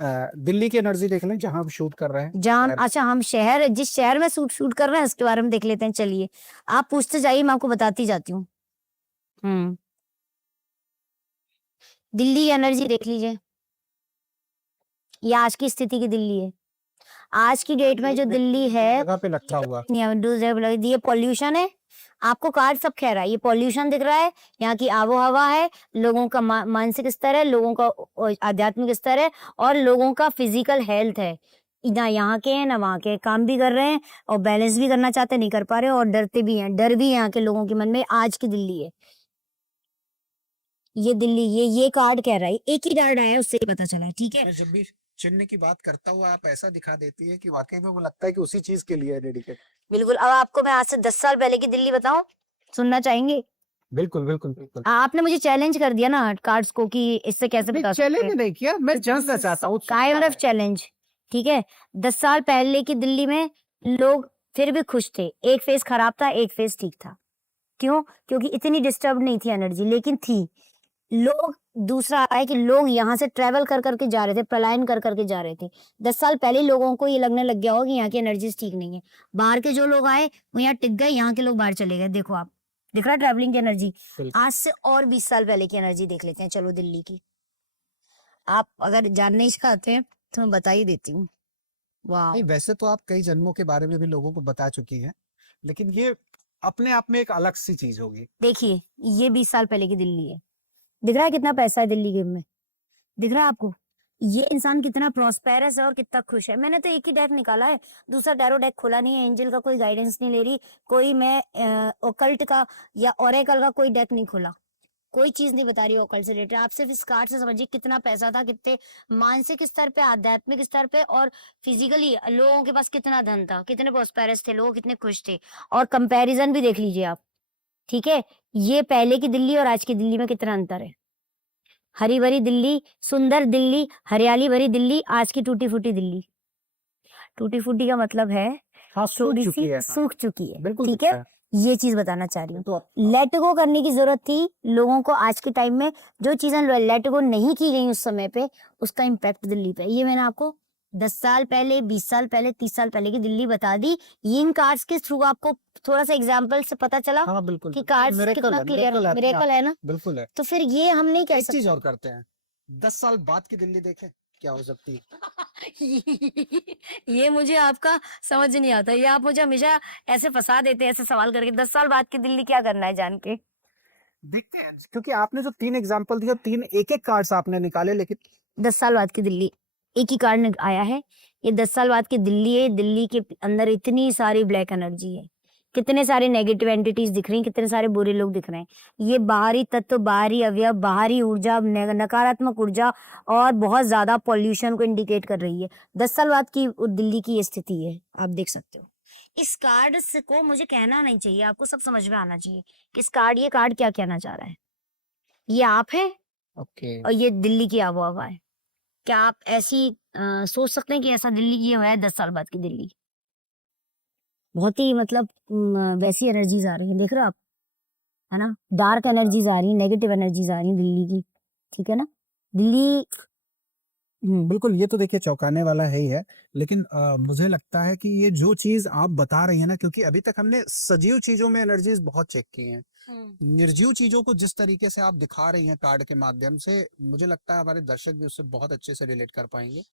दिल्ली की एनर्जी देख लें जहां हम शूट कर रहे हैं। जहाँ अच्छा हम शहर जिस शहर में शूट कर रहे हैं उसके बारे में देख लेते हैं। चलिए आप पूछते जाइए, मैं आपको बताती जाती हूँ। दिल्ली की एनर्जी देख लीजिए, ये आज की स्थिति की दिल्ली है। आज की डेट में जो दिल्ली है जगह पे लटका हुआ, ये पॉल्यूशन है। आपको कार्ड सब कह रहा है, ये पॉल्यूशन दिख रहा है, यहाँ की आबो हवा है, लोगों का मानसिक स्तर है, लोगों का आध्यात्मिक स्तर है, और लोगों का फिजिकल हेल्थ है। ना यहाँ के हैं ना वहाँ के, काम भी कर रहे हैं और बैलेंस भी करना चाहते हैं, नहीं कर पा रहे, और डरते भी हैं। डर भी है यहाँ के लोगों के मन में। आज की दिल्ली है ये दिल्ली। ये कार्ड कह रहा है, एक ही कार्ड आया है, उससे ही पता चला है। ठीक है, मैं जब भी चिन्ह की बात करता हुआ आप ऐसा दिखा देती है कि वाकई में वो लगता है कि उसी चीज के लिए है डेडिकेट। बिल्कुल। अब आपको मैं आज से 10 साल पहले की दिल्ली बताऊं, सुनना चाहेंगे? बिल्कुल बिल्कुल बिल्कुल। आपने मुझे चैलेंज कर दिया ना कार्ड्स को कि इससे कैसे बता सकते चैलेंज हैं। नहीं किया, मैं जानना चाहता हूँ काइंड ऑफ चैलेंज। ठीक है, 10 साल पहले की दिल्ली में लोग फिर भी खुश थे। एक फेज खराब था, एक फेज ठीक था। क्यों? क्योंकि इतनी डिस्टर्ब नहीं थी एनर्जी, लेकिन थी। लोग दूसरा है कि लोग यहाँ से ट्रेवल कर करके जा रहे थे, पलायन कर करके जा रहे थे। 10 साल पहले लोगों को ये लगने लग गया होगा कि यहाँ की एनर्जीज ठीक नहीं है। बाहर के जो लोग आए वो यहाँ टिक गए, यहाँ के लोग बाहर चले गए। देखो आप, दिख रहा है ट्रैवलिंग की एनर्जी। आज से और 20 साल पहले की एनर्जी देख लेते हैं, चलो दिल्ली की। आप अगर जानना ही चाहते हैं तो मैं बता ही देती हूँ। वाह, नहीं, वैसे तो आप कई जन्मों के बारे में भी लोगों को बता चुकी हैं, लेकिन ये अपने आप में एक अलग सी चीज होगी। देखिए ये 20 साल पहले की दिल्ली है। दिख रहा है कितना पैसा है दिल्ली के में? दिख रहा है आपको? ये इंसान कितना प्रॉस्पेरस है और कितना खुश है। मैंने तो एक ही डेक निकाला है, दूसरा टैरो डेक खोला नहीं है। एंजल का कोई गाइडेंस नहीं ले रही, कोई मैं ओकल्ट का या ओरेकल का कोई डेक नहीं खोला। कोई चीज नहीं बता रही ओकल्ट से रिलेटेड। आप सिर्फ इस कार्ड से समझिए कितना पैसा था, कितने मानसिक स्तर पे, आध्यात्मिक स्तर पे और फिजिकली लोगों के पास कितना धन था, कितने प्रॉस्पेरस थे लोग, कितने खुश थे। और कंपैरिजन भी देख लीजिए आप। ठीक है, ये पहले की दिल्ली और आज की दिल्ली में कितना अंतर है। हरी भरी दिल्ली, सुंदर दिल्ली, हरियाली भरी दिल्ली, आज की टूटी फूटी दिल्ली। टूटी फूटी का मतलब है हाँ, सूख थोड़ी चुकी सी है। सूख चुकी है। बिल्कुल ठीक दिखता है, ये चीज बताना चाह रही हूँ। तो लेट गो करने की जरूरत थी लोगों को। आज के टाइम में जो चीजें लेट गो नहीं की गई उस समय पे, उसका इम्पैक्ट दिल्ली पे। ये मैंने आपको 10 साल पहले, 20 साल पहले, 30 साल पहले की दिल्ली बता दी। इन कार्ड्स के थ्रू आपको थोड़ा सा एग्जाम्पल से पता चला हाँ बिल्कुल कि कार्ड्स कितना क्लियर, मिरेकल है ना। बिल्कुल है। तो फिर ये हम नहीं कह एक सकते। चीज और करते हैं, 10 साल बाद की दिल्ली देखें क्या हो सकती है। ये मुझे आपका समझ नहीं आता। ये आप मुझे हमेशा ऐसे फंसा देते हैं, ऐसे सवाल करके। 10 साल बाद की दिल्ली क्या करना है जान के? देखते हैं, क्योंकि आपने जो 3 एग्जांपल दिए, 3 एक-एक कार्ड्स आपने निकाले, लेकिन 10 साल बाद की दिल्ली, एक ही कार्ड आया है। ये 10 साल बाद की दिल्ली है। दिल्ली के अंदर इतनी सारी ब्लैक एनर्जी है, कितने सारे नेगेटिव एंटिटीज दिख रही हैं, कितने सारे बुरे लोग दिख रहे हैं। ये बाहरी तत्व, बाहरी अवयव, बाहरी ऊर्जा, नकारात्मक ऊर्जा और बहुत ज्यादा पॉल्यूशन को इंडिकेट कर रही है। 10 साल बाद की दिल्ली की ये स्थिति है, आप देख सकते हो। इस कार्ड को मुझे कहना नहीं चाहिए, आपको सब समझ में आना चाहिए कि ये कार्ड क्या कहना चाह रहा है। ये आप है ओके। और ये दिल्ली की आबोहवा है। क्या आप ऐसी सोच सकते हैं कि ऐसा दिल्ली ये है 10 साल बाद की दिल्ली? बहुत ही मतलब वैसी एनर्जीज आ रही है, देख रहे हो आप, है ना। डार्क एनर्जीज आ रही है, नेगेटिव एनर्जीज आ रही है दिल्ली की। ठीक है ना, दिल्ली। बिल्कुल, ये तो देखिए चौंकाने वाला है ही है, लेकिन मुझे लगता है कि ये जो चीज़ आप बता रही हैं ना, क्योंकि अभी तक हमने सजीव चीज़ों में एनर्जीज़ बहुत चेक की हैं। निर्जीव चीज़ों को जिस तरीके से आप दिखा रही हैं कार्ड के माध्यम से, मुझे लगता है हमारे दर्शक भी उससे बहुत अच्छे से रिलेट कर पाएँगे।